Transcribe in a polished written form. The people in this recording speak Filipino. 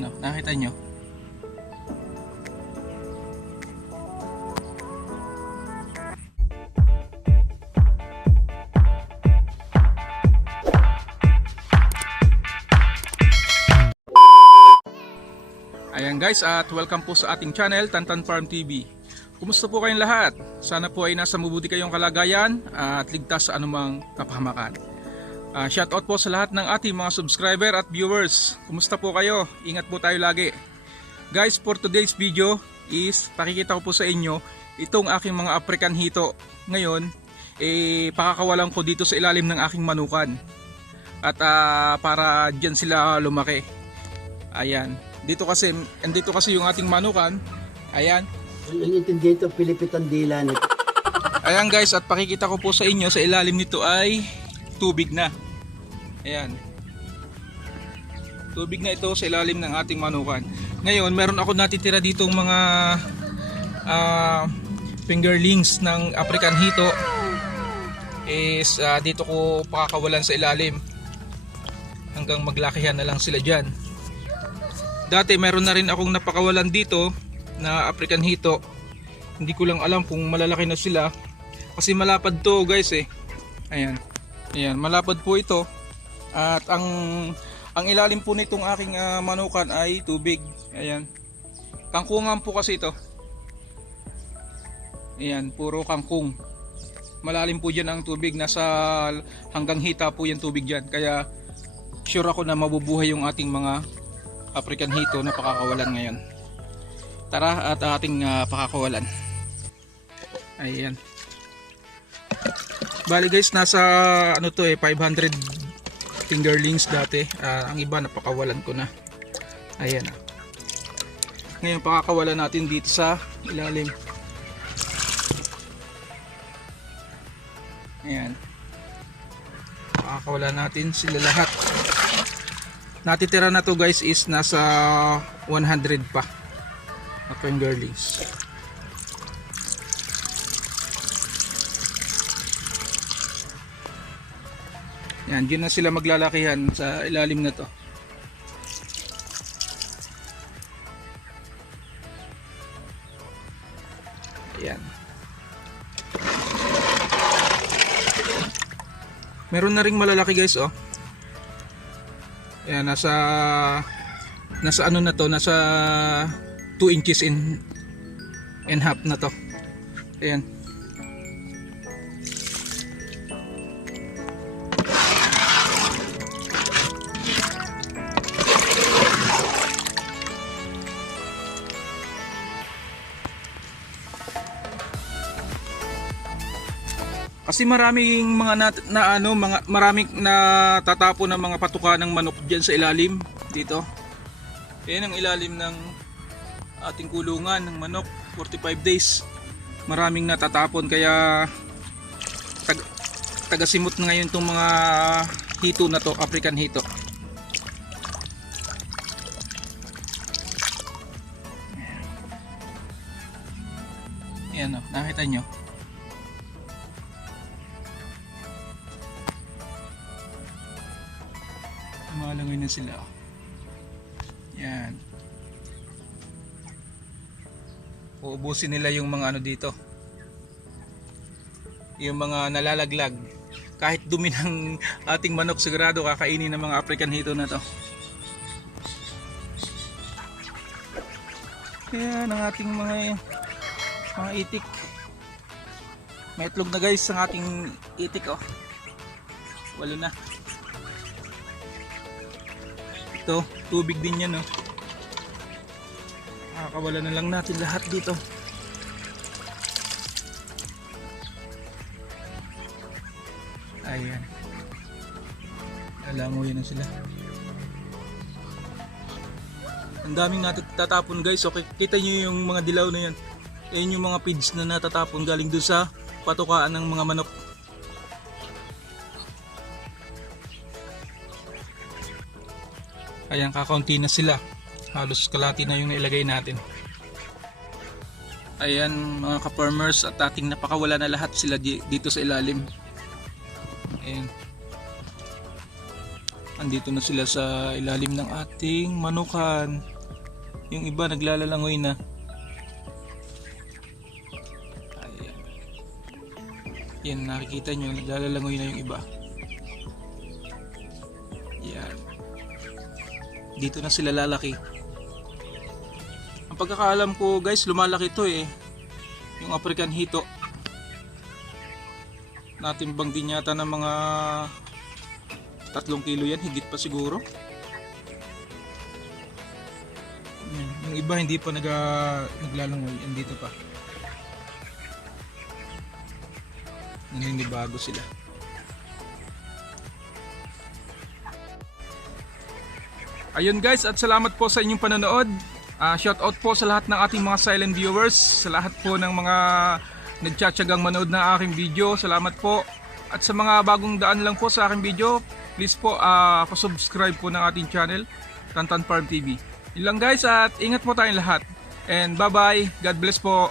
Ayan o, nakita nyo. Ayan guys, at welcome po sa ating channel, Tantan Farm TV. Kumusta po kayong lahat? Sana po ay nasa mabuti kayong kalagayan at ligtas sa anumang kapahamakan. Shoutout po sa lahat ng ating mga subscriber at viewers. Kumusta po kayo? Ingat po tayo lagi. Guys, for today's video is pakikita ko po sa inyo itong aking mga African hito. Ngayon, pakakawalan ko dito sa ilalim ng aking manukan. At para dyan sila lumaki. Ayan. Andito kasi yung ating manukan. Ayan. Ang intindihin ito, pilipitan dila nito. Ayan guys, at pakikita ko po sa inyo sa ilalim nito ay tubig na. Ayan. Tubig na ito sa ilalim ng ating manukan. Ngayon, meron ako natitira dito mga fingerlings ng African hito. Dito ko pakakawalan sa ilalim. Hanggang maglakihan na lang sila dyan. Dati meron na rin akong napakawalan dito na African hito. Hindi ko lang alam kung malalaki na sila. Kasi malapad to guys eh. Ayan. Ayan, malapad po ito. At ang ilalim po nitong aking manukan ay tubig. Ayan. Kangkungan po kasi ito. Ayan, puro kangkung. Malalim po dyan ang tubig. Nasa hanggang hita po yung tubig dyan. Kaya sure ako na mabubuhay yung ating mga African hito na pakakawalan ngayon. Tara at ating pakakawalan. Ayan. Bali guys, nasa 500 fingerlings dati. Ang iba napakawalan ko na. Ayan. Ngayon pakakawalan natin dito sa ilalim. Ayan. Pakakawalan natin sila lahat. Natitira na to guys is nasa 100 pa na fingerlings. Yan, dyan na sila maglalakihan sa ilalim na to. Ayan. Meron na ring malalaki guys oh. Ayan, nasa ano na to, nasa 2 inches and half na to. Ayan. Kasi maraming maraming natatapon ng mga patuka ng manok diyan sa ilalim dito. Yan ang ilalim ng ating kulungan ng manok, 45 days. Maraming natatapon kaya tagasimot na ngayon itong mga hito na to, African hito. Ayan o, nakita nyo. Lumalangay na sila. Yan. Uubusin nila yung mga ano dito. Yung mga nalalaglag. Kahit dumi ng ating manok, sigurado kakainin ng mga African hito na to. Yan ang ating mga itik. May itlog na guys ang ating itik oh. Walo na. Ito, tubig din yan oh. Nakakawala na lang natin lahat dito. Ayan. Lalangoy na sila. Ang daming natatapon guys. Okay, kita nyo yung mga dilaw na yan. Ayan yung mga feeds na natatapon galing dun sa patukaan ng mga manok. Ayan, kakaunti na sila. Halos kalahati na yung nailagay natin. Ayan mga ka-farmers, at ating napakawala na lahat sila dito sa ilalim. Ayan. Andito na sila sa ilalim ng ating manukan. Yung iba naglalalangoy na. Ayan. Yan, nakikita nyo, naglalalangoy na yung iba. Yan. Dito na sila lalaki. Ang pagkakaalam ko guys, lumalaki to eh. Yung African hito. Natimbang din yata ng mga 3 kilo yan, higit pa siguro. Yung iba hindi pa naglalangoy, andito pa. Naninibago sila. Ayun guys, at salamat po sa inyong panonood. Shout out po sa lahat ng ating mga silent viewers, sa lahat po ng mga nagtsatsagang manood ng aking video. Salamat po. At sa mga bagong daan lang po sa aking video, please po subscribe po ng ating channel, Tantan Farm TV. Yun lang guys, at ingat po tayong lahat. And bye bye. God bless po.